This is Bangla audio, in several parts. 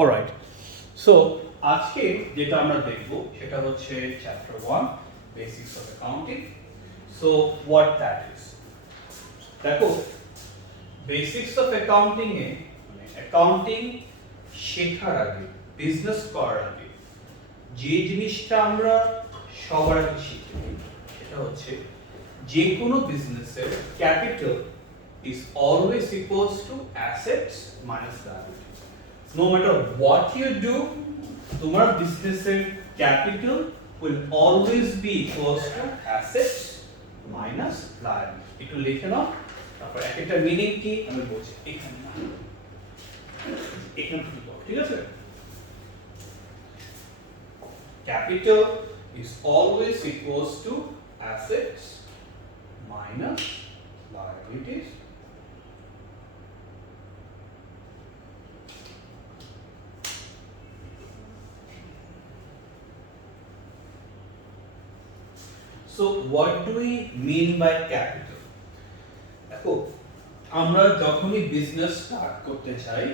অলরাইট, সো আজকে যেটা আমরা দেখব সেটা হচ্ছে chapter 1 basics of accounting. So what that is, দেখো বেসিক্স অফ অ্যাকাউন্টিং এ মানে অ্যাকাউন্টিং শেখার আগে, বিজনেস করার আগে যে জিনিসটা আমরা সবার আগে শিখি সেটা হচ্ছে যে কোনো বিজনেসের capital is always equals to assets minus liability. No matter what you do, তোমার বিজনেসের capital will always be equals to assets minus liability. একটু লিখে নাও, তারপর একটা মিনিং কি আমি বলছি এখানে না, এখানে ঠিক আছে। Capital is always equals to assets minus liabilities. So what do we mean by capital? দেখো আমরা যখনই বিজনেস স্টার্ট করতে চাই,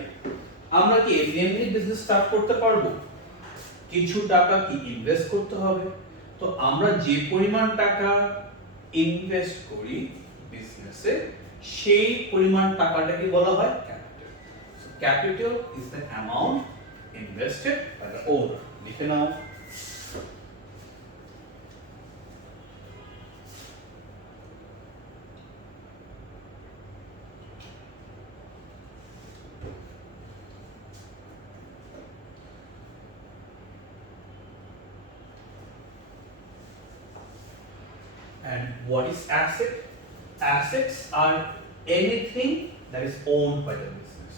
আমরা কি এমনি বিজনেস স্টার্ট করতে পারবো? কিছু টাকা কি ইনভেস্ট করতে হবে। তো আমরা যে পরিমাণ টাকা ইনভেস্ট করি বিজনেসে, সেই পরিমাণ টাকাটাকে বলা হয় capital. So capital is the amount invested by the owner. লিখে নাও। And what is asset? Assets are anything that is owned by the business.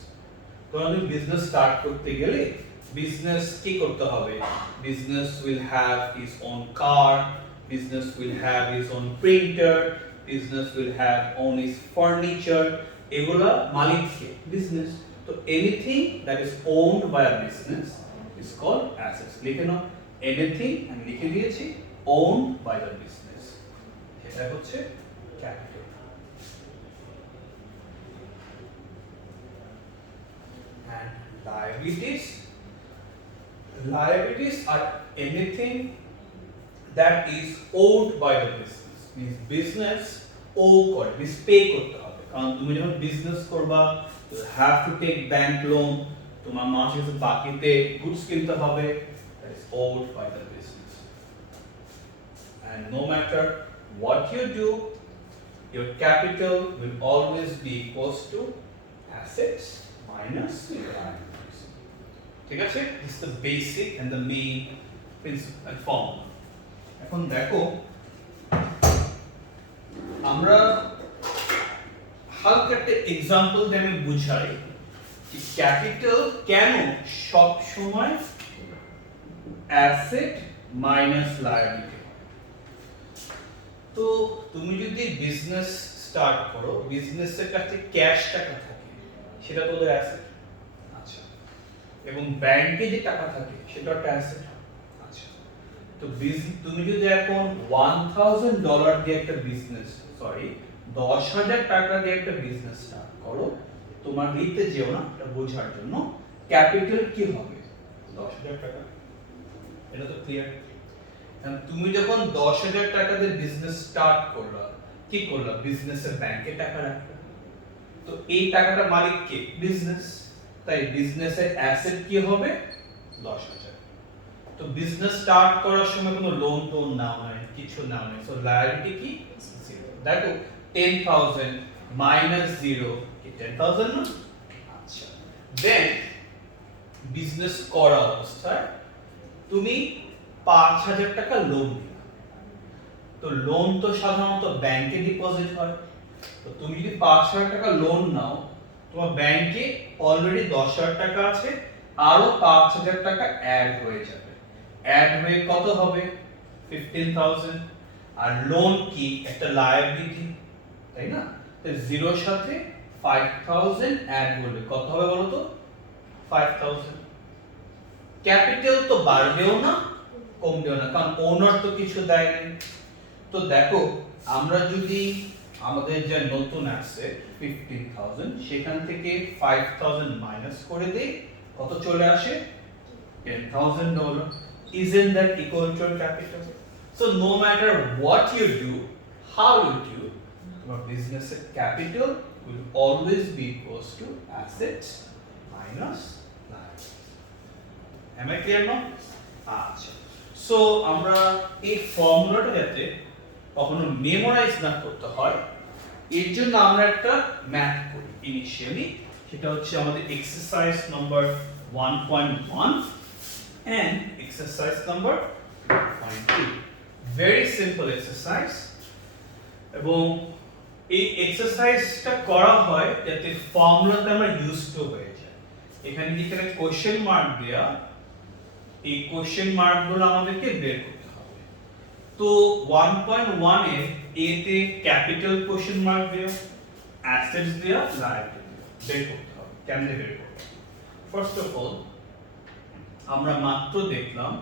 তো আমি বিজনেস স্টার্ট করতে গেলে বিজনেস কি করতে হবে? Business will have its own car, business will have its own printer, business will have own its furniture. এগুলা মালিক কে? Business. তো anything that is owned by a business is called assets. লিখে নাও, anything আমি লিখে দিয়েছি owned by the business, এটা হচ্ছে capital. And liabilities are anything that is owed by the business. Means business owe করে, means pay করতে হবে। কারণ তুমি যখন বিজনেস করবা, you have to take bank loan, তোমার মাসে কিছু বাকিতে গুডস কিনতে হবে, that is owed by the business. And no matter what you do, your capital will always be equals to assets minus liabilities. ঠিক আছে? This is the basic and the main principle and formula. এখন দেখো আমরা হালকা একটা এক্সাম্পল দিয়ে আমি বুঝাই যে ক্যাপিটাল কেন সব সময় অ্যাসেট মাইনাস লায়াবিলিটি। তো তুমি যদি বিজনেস স্টার্ট করো, বিজনেসের কাছে ক্যাশ টাকা থাকে, সেটা তোদের অ্যাসেট। আচ্ছা, এবং ব্যাংকে যে টাকা থাকে সেটা একটা অ্যাসেট। আচ্ছা, তো তুমি যদি এখন $1000 দিয়ে একটা বিজনেস, সরি 10,000 টাকা দিয়ে একটা বিজনেস স্টার্ট করো, তোমার লিখতে যেও না, এটা বোঝার জন্য ক্যাপিটাল কি হবে? 10,000 টাকা। এটা তো ক্লিয়ার। তুমি যখন 10,000 টাকা দিয়ে বিজনেস স্টার্ট করলা, কি করলা? বিজনেসের ব্যাংকে টাকা রাখলা। তো এই টাকাটা মালিক কে? বিজনেস। তাই বিজনেসের অ্যাসেট কি হবে? 10,000। তো বিজনেস স্টার্ট করার সময় কোনো লোন টোন নাও নাই, কিছু নাও নাই, সো লায়াবিলিটি কি? 0। দেখো 10,000 মাইনাস 0 কি 10,000 না? আচ্ছা, দেন বিজনেস করা অবস্থায় তুমি 5,000 টাকা লোন নিলে। তো লোন তো সাধারণত ব্যাংকে ডিপোজিট হয়। তো তুমি যদি 5,000 টাকা লোন নাও, তোমার ব্যাংকে অলরেডি 10,000 টাকা আছে, আরো 5,000 টাকা অ্যাড হয়ে যাবে। অ্যাড হয়ে কত হবে? 15,000। আর লোন কি? একটা লায়াবিলিটি, তাই না? তো জিরোর সাথে 5,000 অ্যাড করলে কত হবে বলো তো? 5,000। ক্যাপিটাল তো বাড়বেও না, কমবেও না, কারণ ওনার তো কিছু দেয় নাই। তো দেখো আমরা যদি আমাদের যে নতুন আছে 15,000, সেখান থেকে 5,000 মাইনাস করে দেই, কত চলে আসে $10,000. Isn't that equal to capital? So no matter what you do, how you do, your business capital will always be equals to assets minus liabilities. Am I clear now? আচ্ছা, সো আমরা এই ফর্মুলাটা যাতে কখনো মেমোরাইজ না করতে হয় এর জন্য আমরা একটা ম্যাথ করি ইনিশিয়ালি, সেটা হচ্ছে আমাদের exercise number 1.1 and exercise number 1.2. Very simple exercise, এবং এই এক্সারসাইজটা করা হয় যাতে ফর্মুলাতে আমরা ইউজ টু হয়ে যায়। এখানে যেখানে কোশ্চেন মার্ক দেয়া, এই কোশ্চেন মার্কগুলো আমাদেরকে বের করতে হবে। তো 1.1 এর এ তে ক্যাপিটাল কোশ্চেন মার্ক দেয়া, অ্যাসেটস দেয়া, লায়াবিলিটি বের করতে হবে। কেমনে বের করব? ফার্স্ট অফ অল আমরা মাত্র দেখলাম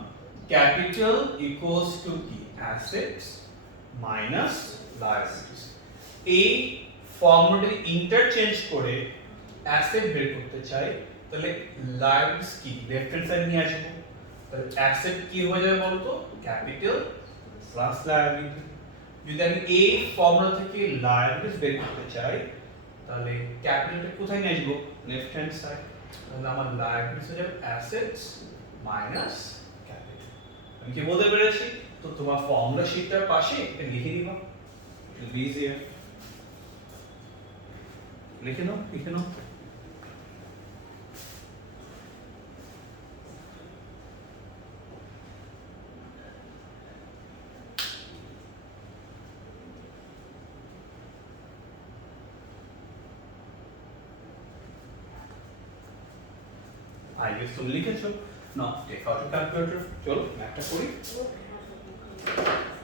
ক্যাপিটাল ইকুয়ালস টু কি, অ্যাসেটস মাইনাস লায়াবিলিটিস। এই ফর্মুলাটা ইন্টারচেঞ্জ করে অ্যাসেট বের করতে চাই, তাহলে লায়াবিলিটিস কি লেফট হ্যান্ড সাইড নিয়ে আসবো, তাহলে অ্যাসেট কি হয়ে যাবে বলতো, ক্যাপিটাল প্লাস লায়াবিলিটি। যদি আমি এই ফর্মুলা থেকে লায়াবিলিটিস বের করতে চাই, তাহলে ক্যাপিটালটা কোথায় নিয়ে আসবো, লেফট হ্যান্ড সাইড, তাহলে আমার লায়াবিলিটিস হয়ে যাবে অ্যাসেটস মাইনাস ক্যাপিটাল। আমি কি বলতে পেরেছি? তো তোমার ফর্মুলা শীটটার পাশে এটা লিখে দিবা, ইট উইল বি ইজিয়ার। লিখে নাও, লিখে নাও। I guess তুমি লিখেছো। Now take out your calculator. চলো ম্যাথটা করি।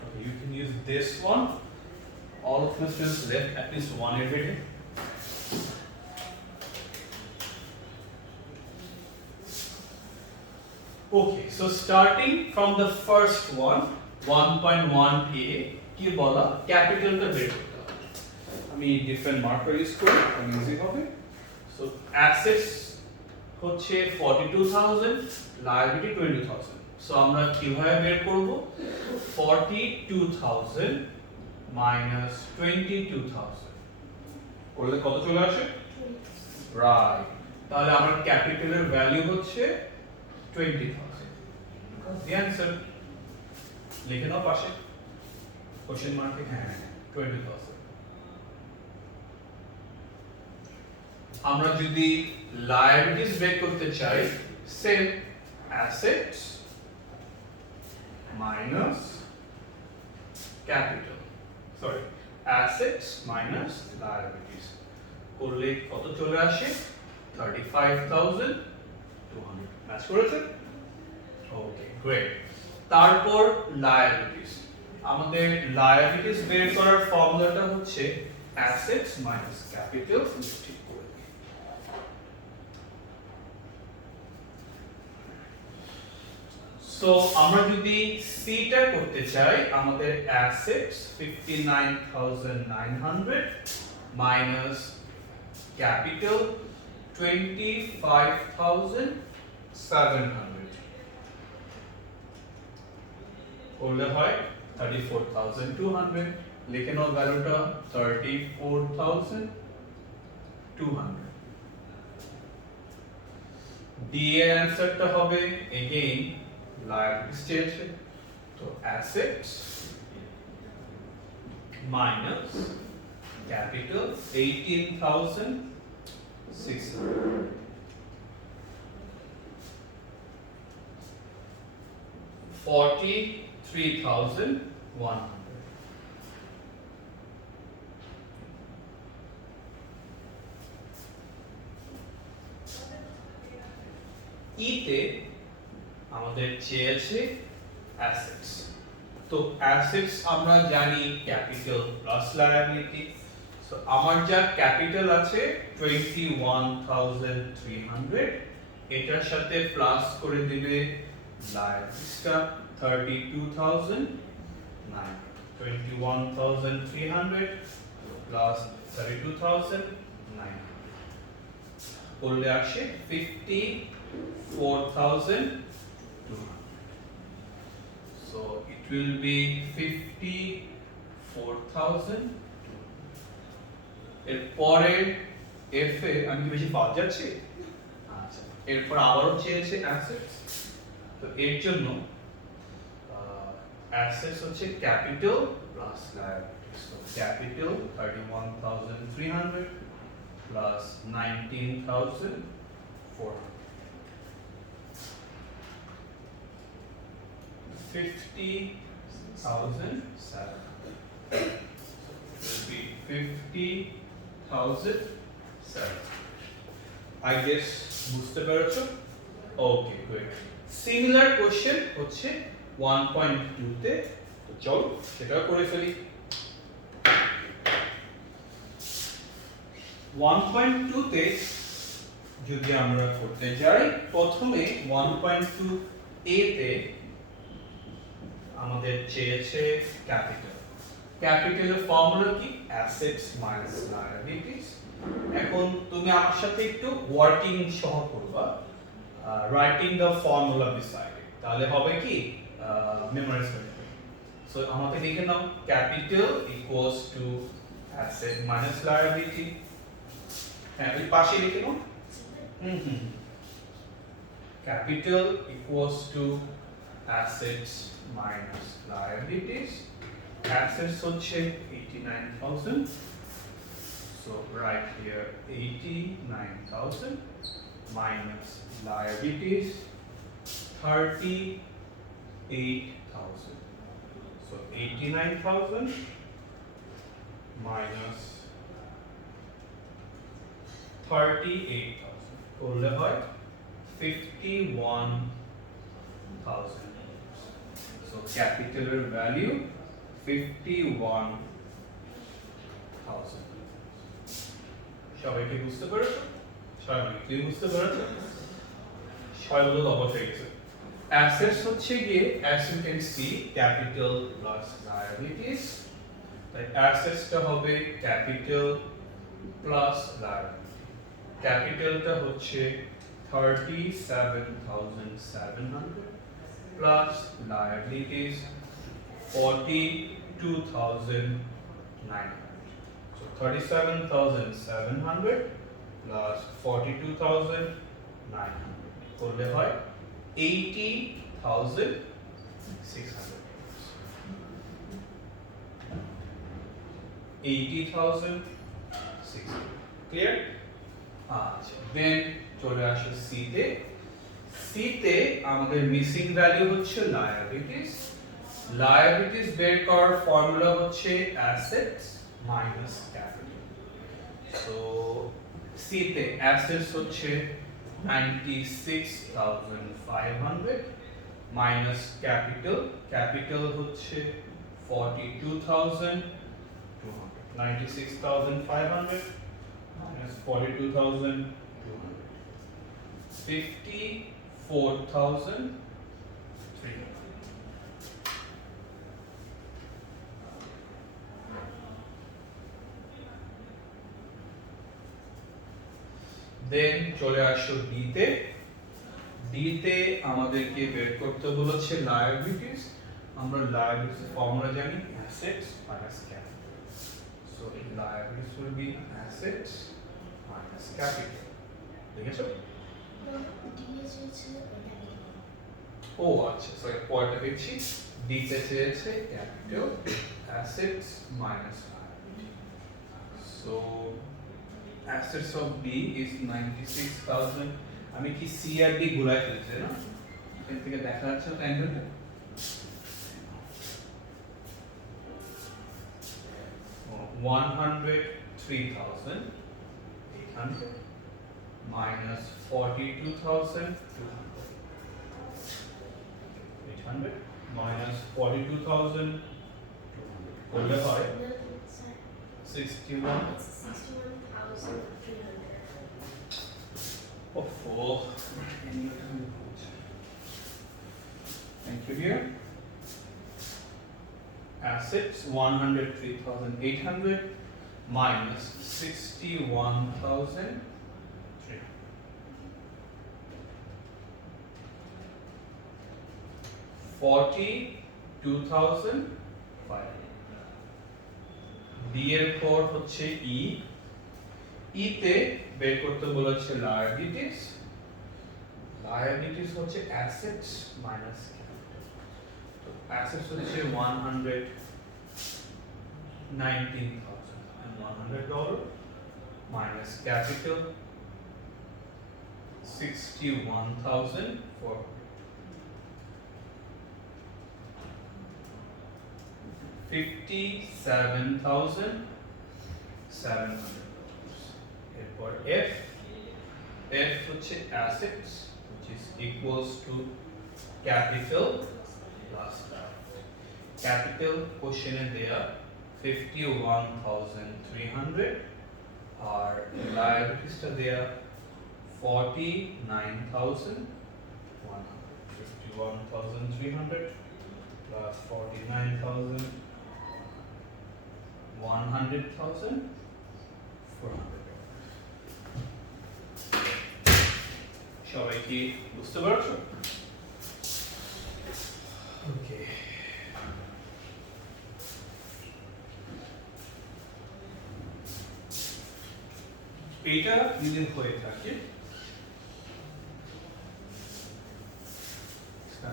Okay, you can use this one. All of my students left at least one every day. Okay, so starting from the first one, 1.1a, কি বলা, ক্যাপিটালটা বের করতে হবে। আমি ডিফারেন্ট মার্কার ইউজ করি, আমি ইজি হবে। So assets হচ্ছে 42,000, লায়াবিলিটি 20,000। সো আমরা কিভাবে বের করব, 42,000 মাইনাস 22,000 করলে কত চলে আসে, রাইট। তাহলে আমার ক্যাপিটালের ভ্যালু হচ্ছে 20,000। দি অ্যানসার লিখে নাও পাশে কোশ্চেন মার্কে, হ্যাঁ 20,000। আমরা যদি লায়াবিলিটিস বের করতে চাই, same assets minus capital, sorry assets minus liabilities করলে কত চলে আসে, 35,200। ম্যাচ করেছে? ওকে, গ্রেট। তারপর লায়াবিলিটিস, আমাদের লায়াবিলিটিস বের করার ফর্মুলাটা হচ্ছে অ্যাসেটস মাইনাস ক্যাপিটাল। ঠিক করে সো আমরা যদি সিটা করতে চাই, আমাদের অ্যাসেটস 59,900 মাইনাস ক্যাপিটাল 25,700 করলে হয় 34,200। লিখে নাও ভ্যালুটা 34,200। ডি এর অ্যানসারটা হবে এগেইন liabilities চেয়েছে, তো assets minus capital 18,600 43,100। ইতে আমাদের চেয়েছে অ্যাসেটস। তো অ্যাসেটস আমরা জানি ক্যাপিটাল প্লাস লায়াবিলিটি। সো আমার যা ক্যাপিটাল আছে 21,300, এটার সাথে প্লাস করে দিবে লায়াবিলিটিসটা 32,900। 21,300 প্লাস 32,900 করলে আসে 50,900। 4,200. So it will be 54,000. এরপরে এফ এ আমি কি বেশি পাওয়া যাচ্ছে? আচ্ছা, এরপর আবারও চেয়েছে অ্যাসেটস। তো এর জন্য অ্যাসেটস হচ্ছে ক্যাপিটাল প্লাস লায়াবিলিটিস। তো capital 31,300 plus 19,400, 50,700. Will be 50,700. I guess বুঝতে পেরেছো? Okay, great. Similar question হচ্ছে 1.2 তে। তো চলো সেটা করে ফেলি। 1.2 তে যদি আমরা করতে যাই, প্রথমে 1.2 এ তে আমাদের চেয়েছে ক্যাপিটাল। ক্যাপিটালের ফর্মুলা কি? Assets minus liabilities. এখন তুমি আমার সাথে একটু ওয়ার্কিং সহ করবা, writing the formula beside it, তাহলে হবে কি মেমোরাইজ করতে। সো আমাকে লিখে নাও, capital equals to asset minus liability. হ্যাঁ, এই পাশে লিখে নাও। Capital equals to assets minus liabilities. Assets হচ্ছে 89,000. So right here 89,000 minus liabilities 38,000. So 89,000 minus 38,000 করলে হয় 51,000. So capital value 51,000. সবাই কি বুঝতে পেরেছো? সবাই কি বুঝতে পেরেছো? সবাই বলে অবশ্য হয়ে গেছে। অ্যাসেটস হচ্ছে গিয়ে as you can see capital plus liabilities, তাই অ্যাসেটসটা হবে ক্যাপিটাল প্লাস লায়াবিলিটি। ক্যাপিটালটা হচ্ছে 37,700 প্লাস লায়াবিলিটিস 42,900. So 37,700 plus 42,900 করলে হয় 80,600. 80,600. Clear? আচ্ছা, দেন চলে আসে সি তে। সি তে আমাদের মিসিং ভ্যালু হচ্ছে লায়াবিলিটিস। লায়াবিলিটিস বের করার ফর্মুলা হচ্ছে assets minus capital. So C তে অ্যাসেটস হচ্ছে 96,500 মাইনাস ক্যাপিটাল। ক্যাপিটাল হচ্ছে 42,200। 96,500 minus 42,200, 54,300. দেন চলে আসো ডি তে। ডি তে আমাদেরকে বের করতে বলেছে লায়াবিলিটিস। আমরা লায়াবিলিটিস ফর্মুলা জানি assets minus capital. So liabilities will be assets minus capital. দেখেছো? ও আচ্ছা, সরি পরেরটা দেখছি। ডি তে চেয়েছে capital assets minus liability. So assets of B is 96,000. আমি কি C আর D গুলাই ফেলছি না? এখান থেকে দেখা যাচ্ছে ট্যাঙ্গেলটা। 103,800 minus 42,200. 800 minus 42,200 করলে হয় 61,300. Oh, thank you dear. Assets 103,800 minus 61,300. 42,500 D এর পর হচ্ছে ই তে বের করতে বলেছে লায়াবিলিটিস হচ্ছে অ্যাসেটস মাইনাস ক্যাপিটাল তো অ্যাসেটস হচ্ছে $119,100 minus capital 61,400 $57,700 এরপর F হচ্ছে assets which is equals to capital plus capital কোশ্চেনে দেয়া 51,300 আর লায়াবিলিটিসটা দেয়া 49,100 51,300 plus 49,000 100,400 সবাই কি বুঝতে পারছো? ওকে এটা যদি হয়ে থাকে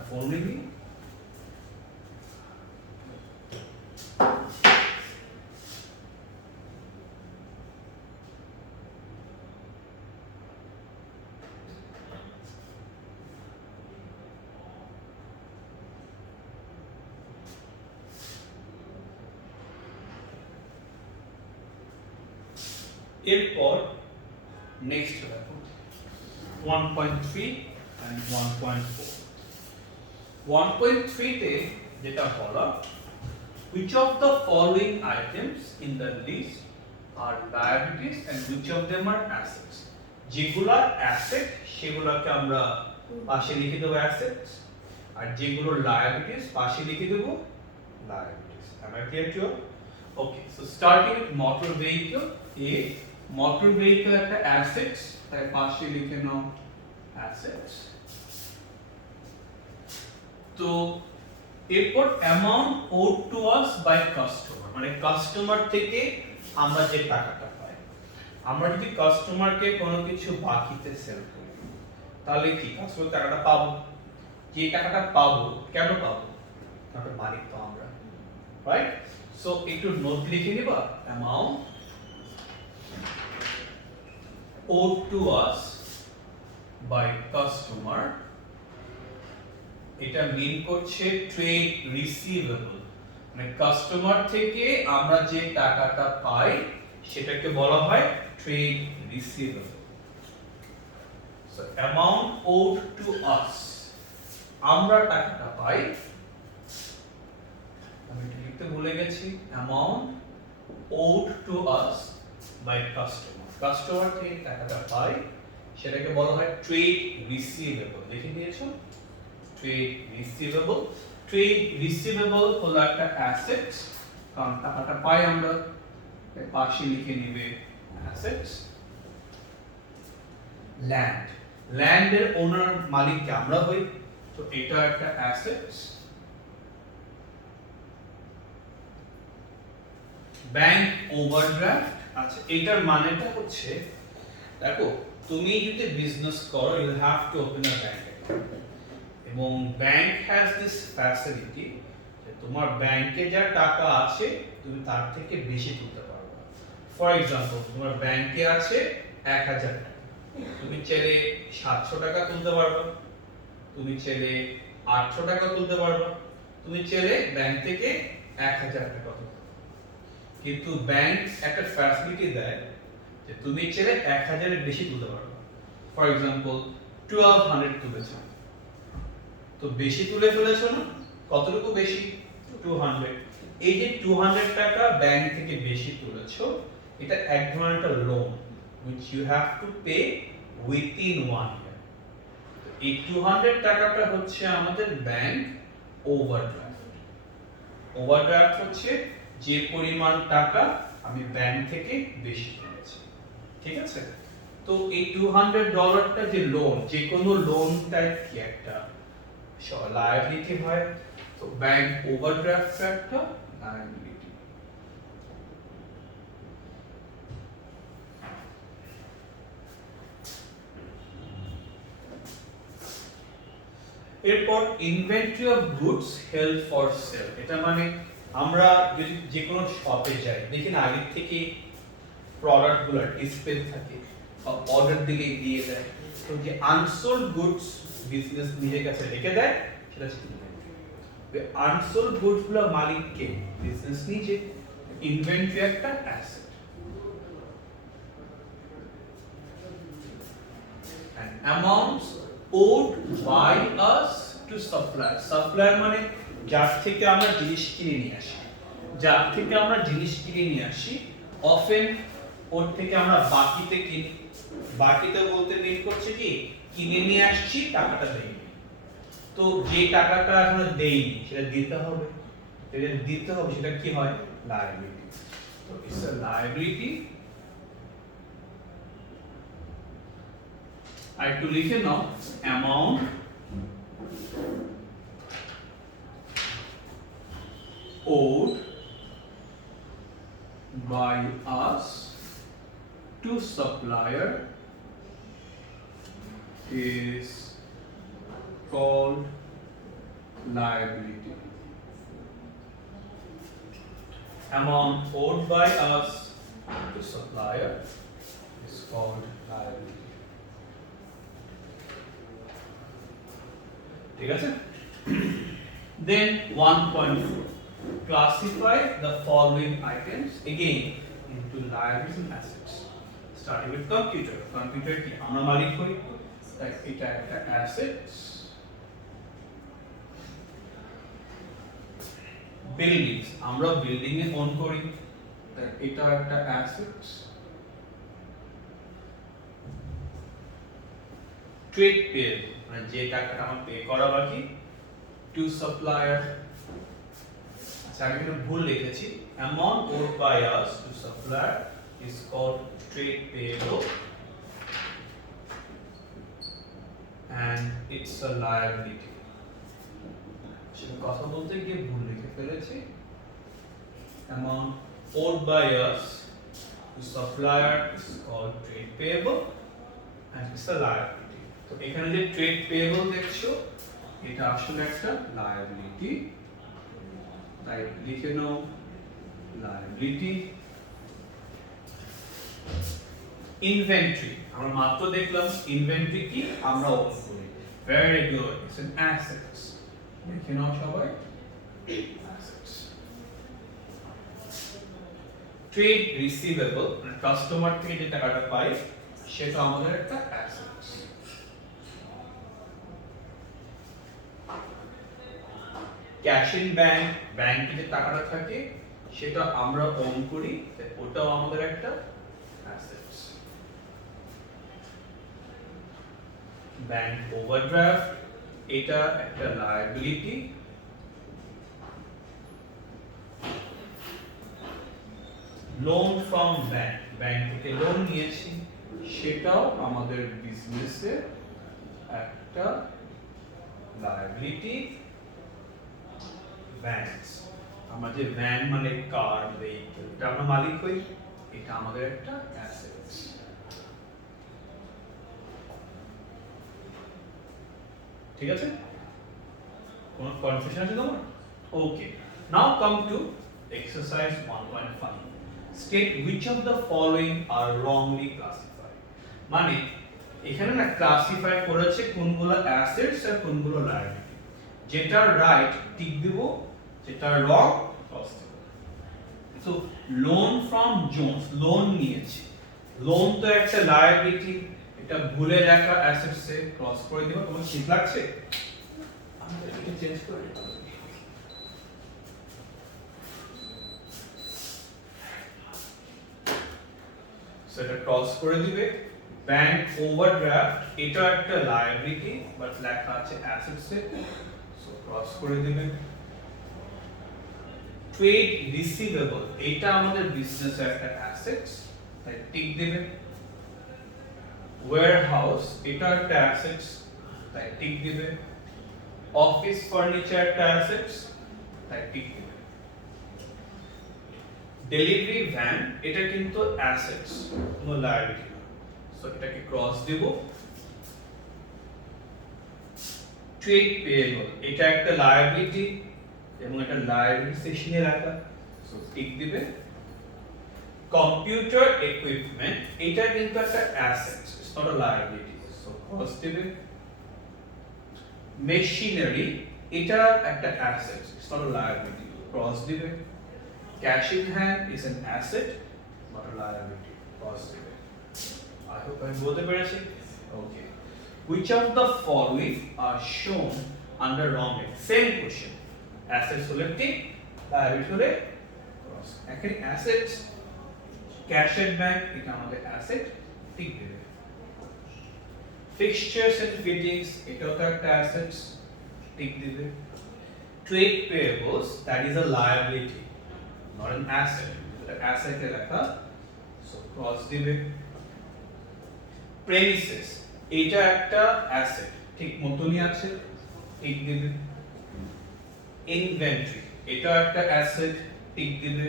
ফর্মুলা এরপর নেক্সট দেখো 1.3 and 1.4 1.3 তে যেটা বলা which of the following items in the list are liabilities and which of them are assets যেগুলা অ্যাসেট সেগুলোকে আমরা পাশে লিখে দেব অ্যাসেটস আর যেগুলো liabilities পাশে লিখে দেব liabilities am I clear to you okay so starting with motor vehicle a motor vehicle একটা assets তাই পাশে লিখে নাও assets তো এরপর amount owed to us by customer মানে কাস্টমার থেকে আমরা যে টাকাটা পাই আমরা যদি কাস্টমারকে কোনো কিছু বাকিতে সেল করি তাহলে কি কাস্টমার টাকাটা পাবো যে টাকাটা পাবো কেন পাবো কারণ মালিক তো আমরা রাইট সো একটু নোট লিখে নিবা amount owed to us by customer এটা মিন করছে ট্রেড রিসিভেবল মানে কাস্টমার থেকে আমরা যে টাকাটা পাই সেটাকে বলা হয় trade receivable so amount owed to us আমরা টাকাটা পাই আমি এটা লিখতে ভুলে গেছি amount owed to us by customer customer থেকে টাকাটা পাই সেটাকে বলা হয় ট্রেড রিসিভেবল দেখে দিয়েছো ট্রেড রিসিভেবল হলো একটা অ্যাসেটস কারণ টাকাটা পাই আমরা পাশে লিখে নিবে অ্যাসেটস ল্যান্ডের ওনার মালিক আমরা হই তো এটা একটা অ্যাসেটস ব্যাংক ওভারড্রাফট আচ্ছা এটার মানেটা হচ্ছে দেখো তুমি যদি বিজনেস করো you have to open a bank account এবং ব্যাংক হ্যাজ দিস ফ্যাসিলিটি যে তোমার ব্যাংকে যা টাকা আছে তুমি তার থেকে বেশি তুলতে পারবে ফর এক্সাম্পল তোমার ব্যাংকে আছে 1000 টাকা তুমি চাইলে 700 টাকা তুলতে পারবে তুমি চাইলে 800 টাকা তুলতে পারবে তুমি চাইলে ব্যাংক থেকে 1000 টাকা তুলতে কিন্তু ব্যাংক একটা ফ্যাসিলিটি দেয় যে তুমি চাইলে 1000 এর বেশি তুলতে পারবে ফর এক্সাম্পল 1200 তুলেছো তো বেশি তুলে ফেলেছো না কতটুকু বেশি 200 এই যে 200 টাকা ব্যাংক থেকে বেশি তুলেছো এটা এক ধরনের loan which you have to pay within 1 year এই 200 টাকাটা হচ্ছে আমাদের ব্যাংক ওভারড্রাফট হচ্ছে যে পরিমাণ টাকা আমি ব্যাংক থেকে বেশি তুলেছি ঠিক আছে তো এই $200 যে লোন যে কোনো লোন টাইপ কি একটা লায়াবিলিটি হয়। তো ব্যাংক ওভারড্রাফট একটা লায়াবিলিটি। এরপর inventory of goods held for sale, এটা মানে আমরা যদি যে কোনো শপে যাই দেখি না আগে থেকে প্রোডাক্টগুলো ডিসপ্লে থাকে বা অর্ডার দিকে দিয়ে দেয়, তো যে আনসোল্ড গুডস বিজনেস নিজের কাছে রেখে দেয় সেটা হচ্ছে ইনভেন্টরি। আনসোল্ড গুডস গুলো মালিককে, বিজনেস নিজে। ইনভেন্টরি একটা asset. and amounts owed by us to supplier, supplier মানে যার থেকে আমরা জিনিস কিনে নিয়ে আসি, যার থেকে আমরা জিনিস কিনে নিয়ে আসি অফেন ওর থেকে আমরা বাকিতে কিনি। বাকিতে বলতে মিন করছে কি কিনে নিয়ে আসছি টাকাটা দেইনি, তো যে টাকাটা এখনো দেইনি সেটা দিতে হবে, সেটা দিতে হবে, সেটা কি হয় লায়াবিলিটি। তো ইটস আ লায়াবিলিটি। আর একটু লিখে নাও, amount owed by us to supplier is called liability. Amount owed by us to supplier is called liability. ঠিক আছে? Then 1.4, classify the following items again into liabilities and assets. Starting with computer. Computer কি আমরা মালিক হই, তাই এটা একটা assets. Buildings আমরা বিল্ডিং এ ওন করি, তাই এটা একটা assets. Trade payable মানে যে টাকাটা আমার পে করা বাকি, to supplier। আচ্ছা আমি এখানে ভুল লিখেছি, amount owed by us to supplier is called trade payable and it's a liability। সেটা কথা বলতে গিয়ে ভুল লিখে ফেলেছি, amount owed by us to supplier is called trade payable and it's a liability। তো এখানে যে ট্রেড পেয়েবল দেখছো এটা আসলে একটা লায়াবিলিটি, তাই লিখে নাও লায়াবিলিটি। ইনভেন্টরি আমরা মাত্র দেখলাম ইনভেন্টরি কি আমরা ওন করি, very good, it's an assets. লিখে নাও সবাই অ্যাসেটস। ট্রেড রিসিভেবল মানে কাস্টমার থেকে যে টাকাটা পাই সেটা আমাদের একটা অ্যাসেটস। ক্যাশ ইন ব্যাংক, ব্যাংকে যে টাকাটা থাকে সেটা আমরা ওন করি, ওটাও আমাদের একটা অ্যাসেটস। ব্যাংক ওভারড্রাফট এটা একটা liability. Loan from bank, bank থেকে লোন নিয়েছি সেটাও আমাদের বিজনেসের একটা লায়াবিলিটি। ভ্যানস আমরা যে ভ্যান মানে কার ভেহিকল এটা আমরা মালিক হই, এটা আমাদের একটা অ্যাসেটস। ঠিক আছে, কোন কনফিউশন আছে তোমার? Okay, now come to exercise 1.5, state which of the following are wrongly classified। মানে এখানে না ক্লাসিফাই করেছে কোনগুলো অ্যাসেটস আর কোনগুলো লায়াবিলিটি, যেটা রাইট টিক দিব, যেটা রং ক্রস দেব। So loan from Jones, loan নিয়েছি, লোন তো একটা লায়াবিলিটি, এটা ভুলে রাখা অ্যাসেটস এ ক্রস করে দেব। তোমার ঠিক লাগছে? আমি এটা চেঞ্জ করে দেব। সেটা ক্রস করে দিবে। ব্যাংক ওভারড্রাফট এটা একটা লায়াবিলিটি বাট লেখা আছে অ্যাসেটস এ, সো ক্রস করে দিবে। ট্রেড রিসিভেবল এটা আমাদের বিজনেসের একটা অ্যাসেটস, তাই টিক দিবে। ওয়্যারহাউস এটা একটা অ্যাসেটস, তাই টিক দিবে। অফিস ফার্নিচার একটা অ্যাসেটস, তাই টিক দিবে। ডেলিভারি ভ্যান এটা কিন্তু অ্যাসেটস, কোনো লায়াবিলিটি না, সো এটাকে ক্রস দেব। ট্রেড পেয়েবল এটা একটা লায়াবিলিটি এবং এটা লায়াবিলিটি সেকশনে রাখা, সো টিক দিবে। কম্পিউটার ইকুইপমেন্ট এটা কিন্তু একটা asset, it's not a liability, so cross দিবে। মেশিনারি এটা একটা asset, it's not a liability, cross দিবে। Cash in hand is an asset, not a liability, cross দিবে। I hope আমি বলতে পেরেছি। Okay. Which of the following are shown under wrong head? Same question. Assets হলে টিক, liability হলে cross. এখানে assets, cash at bank এটা আমাদের asset, টিক দেবে। Fixtures and fittings এটাও তো একটা assets, টিক দিবে। Trade payables that is a liability, not an asset. এটা asset এ লেখা, so cross দিবে। Premises এটা একটা অ্যাসেট, ঠিক মতনই আছে, টিক দিবে। ইনভেন্টরি এটা একটা অ্যাসেট, টিক দিবে।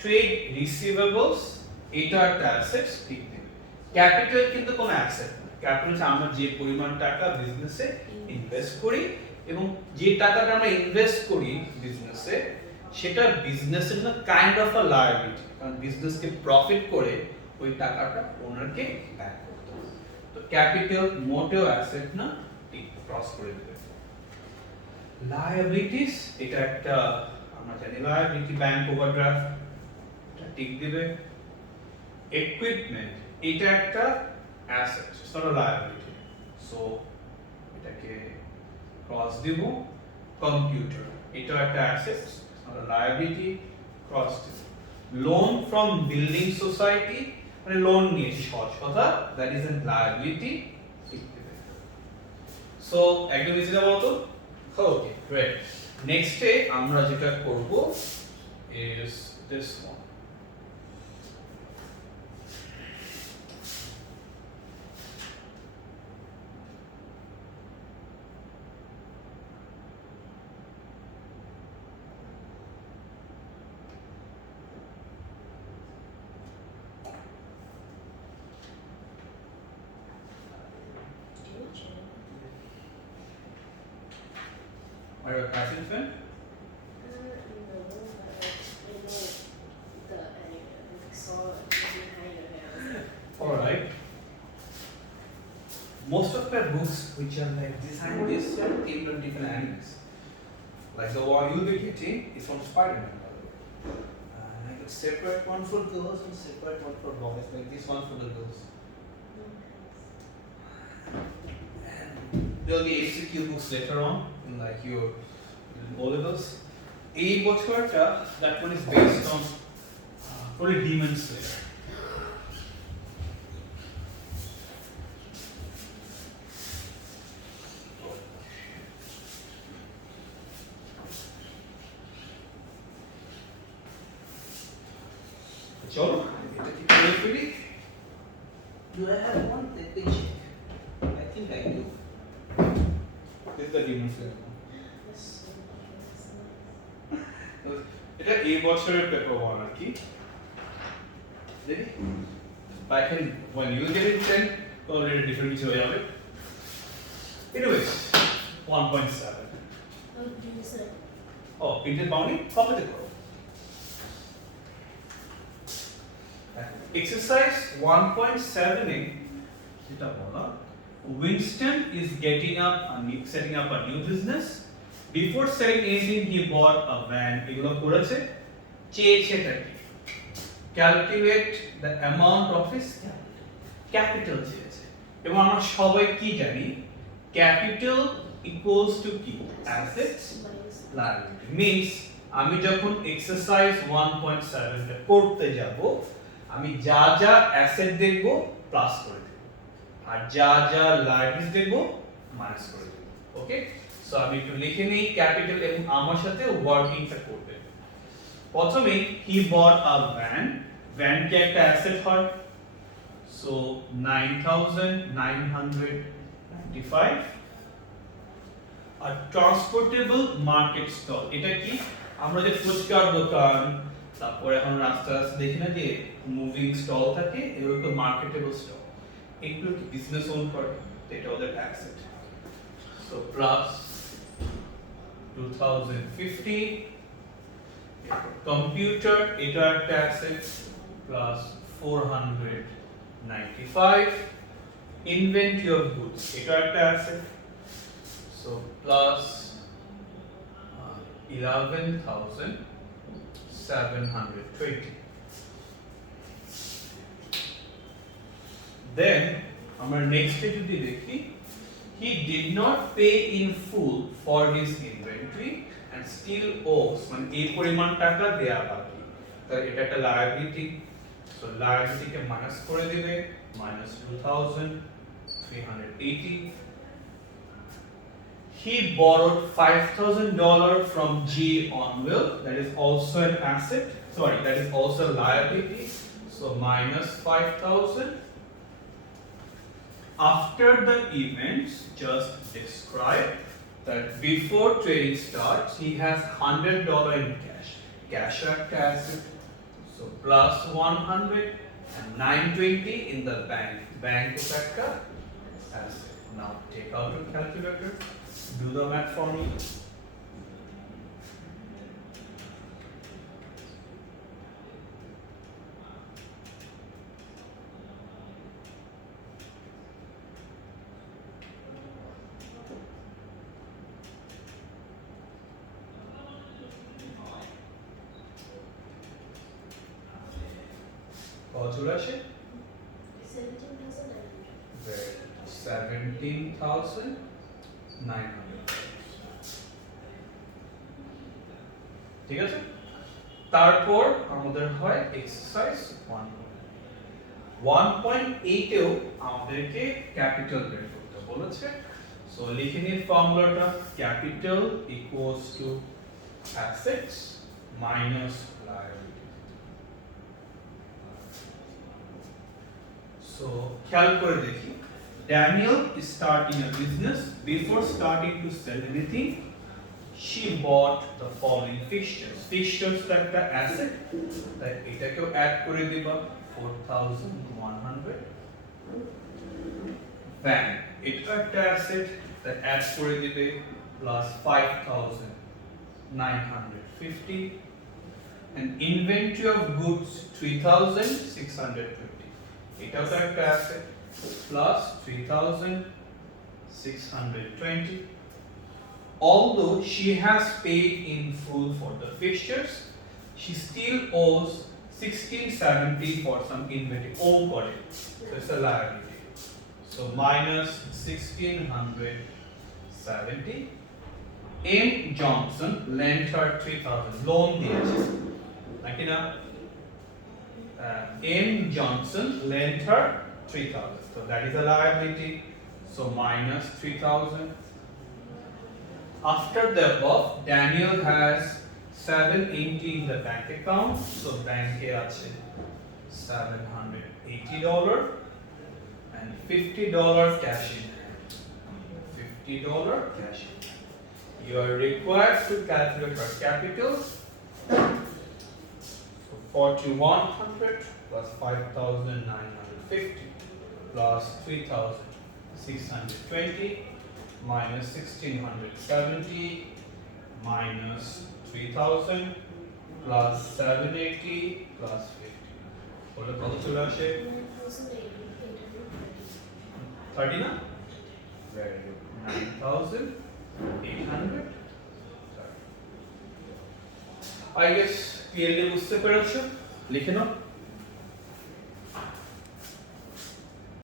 ট্রেড রিসিভেবলস এটা একটা অ্যাসেট, টিক দিবে। ক্যাপিটাল কিন্তু কোনো অ্যাসেট না, ক্যাপিটাল হচ্ছে আমরা যে পরিমাণ টাকা বিজনেসে ইনভেস্ট করি এবং যে টাকাটা আমরা ইনভেস্ট করি বিজনেসে সেটা বিজনেসের জন্য কাইন্ড অফ আ লায়াবিলিটি, কারণ বিজনেসকে প্রফিট করে ওই টাকাটা ওনারকে ব্যাক করতে হবে। তো ক্যাপিটাল মোটেও অ্যাসেট না, টিক ক্রস করে দিবে। লায়াবিলিটিস এটা একটা আমরা জানি লায়াবিলিটি, ব্যাংক ওভারড্রাফট, এটা টিক দিবে। ইকুইপমেন্ট এটা একটা asset, it's not a liability, so এটাকে ক্রস দিব। কম্পিউটার এটা একটা asset, it's not a liability, cross দিব। লোন ফ্রম বিল্ডিং সোসাইটি মানে লোন নিয়েছি সহজ কথা, দ্যাট ইজ এন লায়াবিলিটি, ঠিক দিবে। সো একদম ইজি না বলতো? Okay great. নেক্সটে আমরা যেটা করব is this one. Are you a cartoon fan? No, but I saw behind your house. Alright. Most of my books which are like designed this are in different animes. Like the one you'll be getting is from Spider-Man, by the way. Like a separate one for girls and separate one for boys. Like this one for the girls. And there'll be MCQ books later on, in like your O-levels. A বছরটা that one is based on probably Demon Slayer. চলো এটা কি করে ফেলি? Do I have one? Let me check. I think I do. This is the Demon Slayer one. এটা এই বছরের পেপার ওয়ান আর কি। দেখি I can when you get it then already different কিছু হয়ে যাবে। Anyways 1.7. How do you say? Oh, printed bounding copy করো। Exercise 1.7 এ যেটা বলা, Winston is setting up a new business. Before selling anything, he bought a van. এগুলো করেছে, চেয়েছেটা কি? Calculate the amount of his capital চেয়েছে। এবং আমরা সবাই কি জানি? Capital equals to কি? Assets liability. Means আমি যখন exercise 1.7 টা করতে যাব, আমি যা যা অ্যাসেট দেখব প্লাস করে দেব আর যা যা লায়াবিলিটিস দেখব মাইনাস করে দেব। ওকে, সো আমি একটু লিখে নেই ক্যাপিটাল এবং আমার সাথে ওয়ার্কিংটা করবে। প্রথমে হি বট আ ভ্যান, ভ্যান কি একটা অ্যাসেট হয়, সো 9995 আর ট্রান্সপোর্টেবল মার্কেট স্টল এটা কি আমরা যে ফুচকার দোকান তারপরে এখন রাস্তা রাস্তা দেখি না যে মুভিং স্টল থাকে এগুলো মার্কেটেবল স্টল এগুলো কি বিজনেস ওন করে তো এটা ওদের অ্যাসেট সো প্লাস 2050 কম্পিউটার এটা একটা asset plus 495 inventory of goods এটা একটা অ্যাসেট so plus 11,720 then আমরা next এ যদি দেখি he did not pay in full for his inventory and still owes মানে এই পরিমাণ টাকা দেয়া বাকি তাহলে এটা একটা liability so liability কে মাইনাস করে দিবে minus 2,380 he borrowed $5,000 from G Onwill that is also an asset sorry that is also a liability so minus 5,000 after the events just described that before trading starts he has $100 in cash একটা asset so plus 100 and 920 in the bank একটা asset now take out your calculator do the math for me কত চলে আসে 17,900 ঠিক আছে তারপর আমাদের হয় এক্সারসাইজ 1.8 এও আমাদেরকে ক্যাপিটাল বের করতে বলেছে সো লিখে নিই ফর্মুলাটা capital equals to assets minus liability so খেয়াল করে দেখি Daniel is starting a business. Before starting to sell anything, she bought the following fixtures. Fixtures like the asset, that এটাকেও add করে দিবা 4,100. Van, এটা একটা asset that add করে দিবে plus 5,950. And inventory of goods 3,620. এটাও একটা asset. Plus 3,620. Although she has paid in full for the fixtures, she still owes 1,670 for some inventory. Oh, got it. So it's a liability. So minus 1,670. M. Johnson lent her 3,000. Loan দিয়েছে নাকি না? M. Johnson lent her 3,000. So that is a liability. So minus 3,000. After the above, Daniel has 780 in the bank account. So bank e ache $780 and $50 cash in hand. $50 cash in hand. You are required to calculate your capital. So 4,100 plus 5,950. Plus 3,620 minus 1,670 minus 3,000 plus 780 plus 50. বলে কত চলে আসে 30 না very good 9,800 I guess clearly বুঝতে পেরেছো লিখে নাও